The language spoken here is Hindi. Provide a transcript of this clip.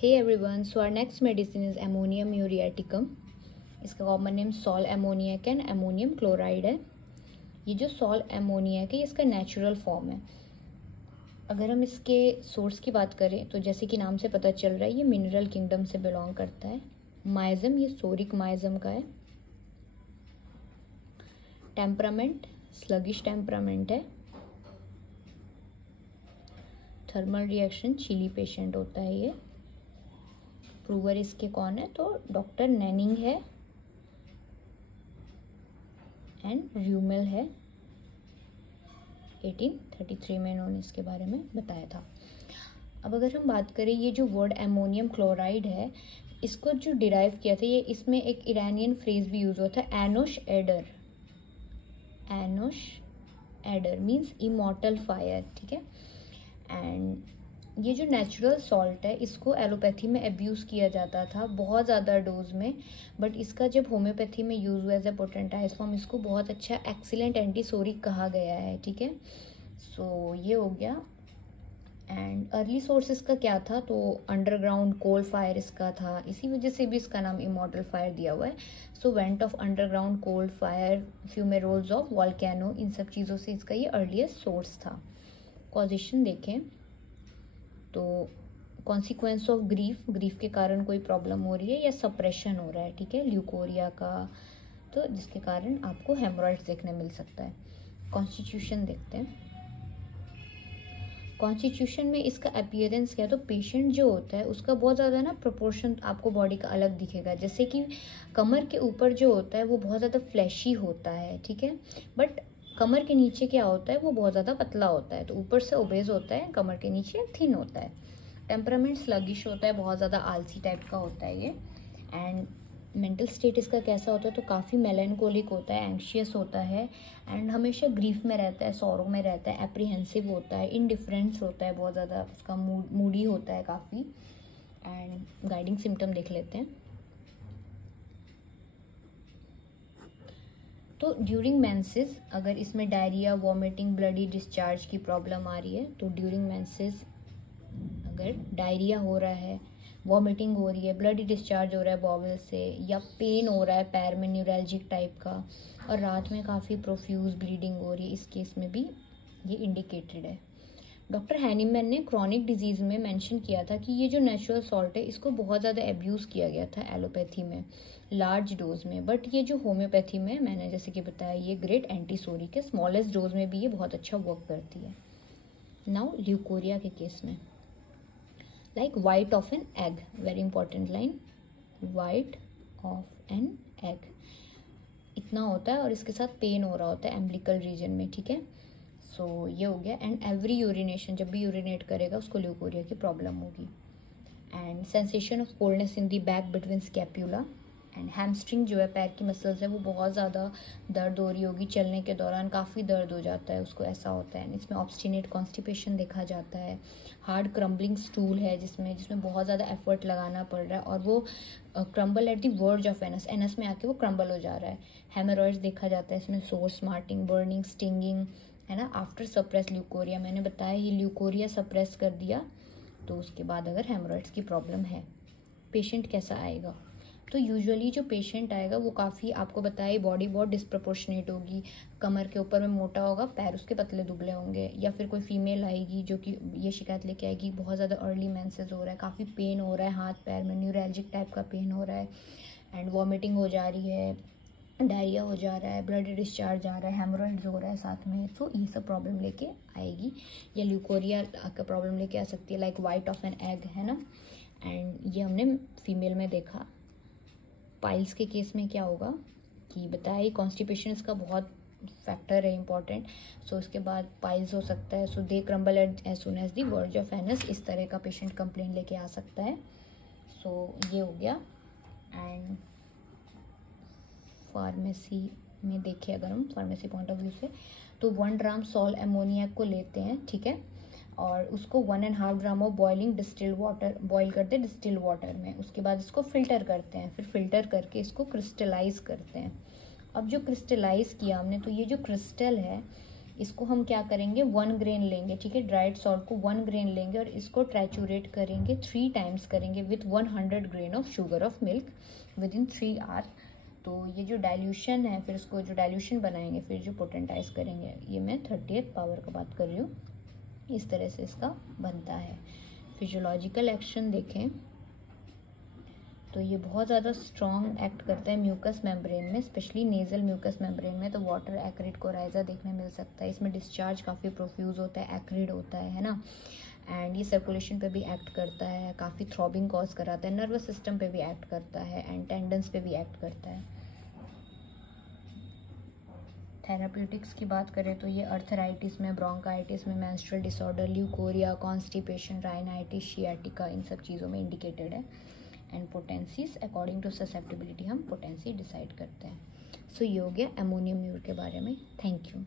Hey everyone, so our next medicine is ammonium muriaticum. इसका common name sal ammoniac and ammonium chloride है। ये जो सॉल एमोनियक है इसका नेचुरल फॉर्म है। अगर हम इसके सोर्स की बात करें तो जैसे कि नाम से पता चल रहा है ये मिनरल किंगडम से बिलोंग करता है। माइजम ये सोरिक माइजम का है। टेम्परामेंट स्लगिश टेम्परामेंट है। थर्मल रिएक्शन चिली पेशेंट होता है ये। प्रूवर इसके कौन है तो डॉक्टर नैनिंग है एंड र्यूमेल है। 1833 में इन्होंने इसके बारे में बताया था। अब अगर हम बात करें ये जो वर्ड एमोनियम क्लोराइड है इसको जो डिराइव किया था ये इसमें एक ईरानियन फ्रेज भी यूज हुआ था Enosh adder. Enosh adder means immortal fire, ठीक है। एंड ये जो नेचुरल सॉल्ट है इसको एलोपैथी में अब्यूज़ किया जाता था बहुत ज़्यादा डोज में, बट इसका जब होम्योपैथी में यूज़ हुआ एज ए पोटेंटाइज फॉर्म इसको बहुत अच्छा एक्सीलेंट एंटीसोरिक कहा गया है, ठीक है। सो ये हो गया। एंड अर्ली सोर्सेस का क्या था तो अंडरग्राउंड कोल फायर इसका था, इसी वजह से भी इसका नाम इमॉर्टल फायर दिया हुआ है। So vent of underground coal fire, fumaroles of volcano, इन सब चीज़ों से इसका ये अर्लीस्ट सोर्स था। कॉजेशन देखें तो कॉन्सिक्वेंस ऑफ ग्रीफ के कारण कोई प्रॉब्लम हो रही है या सप्रेशन हो रहा है, ठीक है, ल्यूकोरिया का, तो जिसके कारण आपको हेमोरॉइड्स देखने मिल सकता है। कॉन्स्टिट्यूशन देखते हैं। कॉन्स्टिट्यूशन में इसका अपीयरेंस क्या है तो पेशेंट जो होता है उसका बहुत ज़्यादा ना प्रोपोर्शन आपको बॉडी का अलग दिखेगा। जैसे कि कमर के ऊपर जो होता है वो बहुत ज़्यादा फ्लैशी होता है, ठीक है, बट कमर के नीचे क्या होता है वो बहुत ज़्यादा पतला होता है। तो ऊपर से ओबेज होता है, कमर के नीचे थिन होता है। टेम्परामेंट स्लगिश होता है, बहुत ज़्यादा आलसी टाइप का होता है ये। एंड मेंटल स्टेट इसका कैसा होता है तो काफ़ी मेलेंकोलिक होता है, एंग्शियस होता है एंड हमेशा ग्रीफ में रहता है, सॉरो में रहता है, एप्रीहेंसिव होता है, इनडिफरेंस होता है, बहुत ज़्यादा उसका मूडी होता है काफ़ी। एंड गाइडिंग सिम्टम देख लेते हैं। तो ड्यूरिंग मेंसेस अगर इसमें डायरिया, वॉमिटिंग, ब्लडी डिस्चार्ज की प्रॉब्लम आ रही है तो ड्यूरिंग मेंसेस अगर डायरिया हो रहा है, वॉमिटिंग हो रही है, ब्लडी डिस्चार्ज हो रहा है बॉवल से, या पेन हो रहा है पैर में न्यूरैल्जिक टाइप का, और रात में काफ़ी प्रोफ्यूज ब्लीडिंग हो रही है, इस केस में भी ये इंडिकेटेड है। डॉक्टर हैनीमैन ने क्रॉनिक डिजीज़ में मेंशन किया था कि ये जो नेचुरल सॉल्ट है इसको बहुत ज़्यादा एब्यूज़ किया गया था एलोपैथी में लार्ज डोज में, बट ये जो होम्योपैथी में मैंने जैसे कि बताया ये ग्रेट एंटीसोरिक है, स्मॉलेस्ट डोज में भी ये बहुत अच्छा वर्क करती है। नाउ ल्यूकोरिया के केस में like white of an egg, very important line, white of an egg इतना होता है और इसके साथ पेन हो रहा होता है एम्ब्लिकल रीजन में, ठीक है। सो ये हो गया। एंड एवरी यूरिनेशन, जब भी यूरिनेट करेगा उसको ल्यूकोरिया की प्रॉब्लम होगी। And sensation of coldness in the back between scapula and hamstring जो है पैर की मसल्स है वो बहुत ज़्यादा दर्द हो रही होगी, चलने के दौरान काफ़ी दर्द हो जाता है उसको, ऐसा होता है। इसमें ऑब्स्टिनेट कॉन्स्टिपेशन देखा जाता है। हार्ड क्रम्बलिंग स्टूल है जिसमें बहुत ज़्यादा एफर्ट लगाना पड़ रहा है और वो crumble at the verge of anus, anus में आके वो क्रम्बल हो जा रहा है। हेमोरॉइड्स देखा जाता है इसमें, सोर, स्मार्टिंग, बर्निंग, स्टिंगिंग, है ना। आफ्टर सप्रेस ल्यूकोरिया, मैंने बताया ये ल्यूकोरिया सप्रेस कर दिया तो उसके बाद अगर हेमोरॉइड्स की प्रॉब्लम है, पेशेंट कैसा आएगा तो यूजुअली जो पेशेंट आएगा वो काफ़ी, आपको बताया बॉडी बहुत डिस्प्रपोर्शनेट होगी, कमर के ऊपर में मोटा होगा, पैर उसके पतले दुबले होंगे, या फिर कोई फीमेल आएगी जो कि ये शिकायत लेके आएगी बहुत ज़्यादा अर्ली मेंसेस हो रहा है, काफ़ी पेन हो रहा है हाथ पैर में, न्यूरैल्जिक टाइप का पेन हो रहा है एंड वॉमिटिंग हो जा रही है, डायरिया हो जा रहा है, ब्लड डिस्चार्ज आ रहा है, हेमोरॉइड्स हो रहा है साथ में, तो ये सब प्रॉब्लम लेके आएगी। या ल्यूकोरिया का प्रॉब्लम लेके आ सकती है like white of an egg, है ना। एंड ये हमने फीमेल में देखा। पाइल्स के केस में क्या होगा कि बताया कॉन्स्टिपेशन इसका बहुत फैक्टर है इंपॉर्टेंट। सो इसके बाद पाइल्स हो सकता है। So they crumble as soon as the verge of anus, इस तरह का पेशेंट कंप्लेन लेके आ सकता है। सो ये हो गया। एंड फार्मेसी में देखें अगर हम फार्मेसी पॉइंट ऑफ व्यू से तो 1 ग्राम सॉल एमोनियक को लेते हैं, ठीक है, और उसको 1.5 gram of boiling distilled water boil करते हैं डिस्टिल्ड वाटर में। उसके बाद इसको फिल्टर करते हैं, फिर फिल्टर करके इसको क्रिस्टलाइज करते हैं। अब जो क्रिस्टलाइज किया हमने तो ये जो क्रिस्टल है इसको हम क्या करेंगे, 1 ग्रेन लेंगे, ठीक है, ड्राइड सॉल्ट को 1 ग्रेन लेंगे और इसको ट्रैचुरेट करेंगे 3 टाइम्स करेंगे with 100 grain of sugar of milk with in 3 hour. तो ये जो डाइल्यूशन है, फिर इसको जो डाइल्यूशन बनाएंगे, फिर जो पोटेंटाइज करेंगे, ये मैं 30th पावर का बात कर रही हूँ, इस तरह से इसका बनता है। फिजियोलॉजिकल एक्शन देखें तो ये बहुत ज़्यादा स्ट्रॉन्ग एक्ट करता है म्यूकस मेम्ब्रेन में, स्पेशली नेजल म्यूकस मेम्ब्रेन में। तो वाटर एक्रिड कोराइजा देखने मिल सकता है, इसमें डिस्चार्ज काफ़ी प्रोफ्यूज होता है, एक्रिड होता है ना। एंड ये सर्कुलेशन पे भी एक्ट करता है, काफ़ी थ्रॉबिंग कॉज कराता है, नर्वस सिस्टम पे भी एक्ट करता है एंड टेंडन्स पे भी एक्ट करता है। थेराप्यूटिक्स की बात करें तो ये अर्थराइटिस में, ब्रोंकाइटिस में, menstrual disorder, leucorrhoea, constipation, rhinitis, sciatica, इन सब चीज़ों में इंडिकेटेड है। And potencies according to susceptibility हम पोटेंसी डिसाइड करते हैं। सो ये हो गया अमोनियम म्यूर के बारे में। Thank you.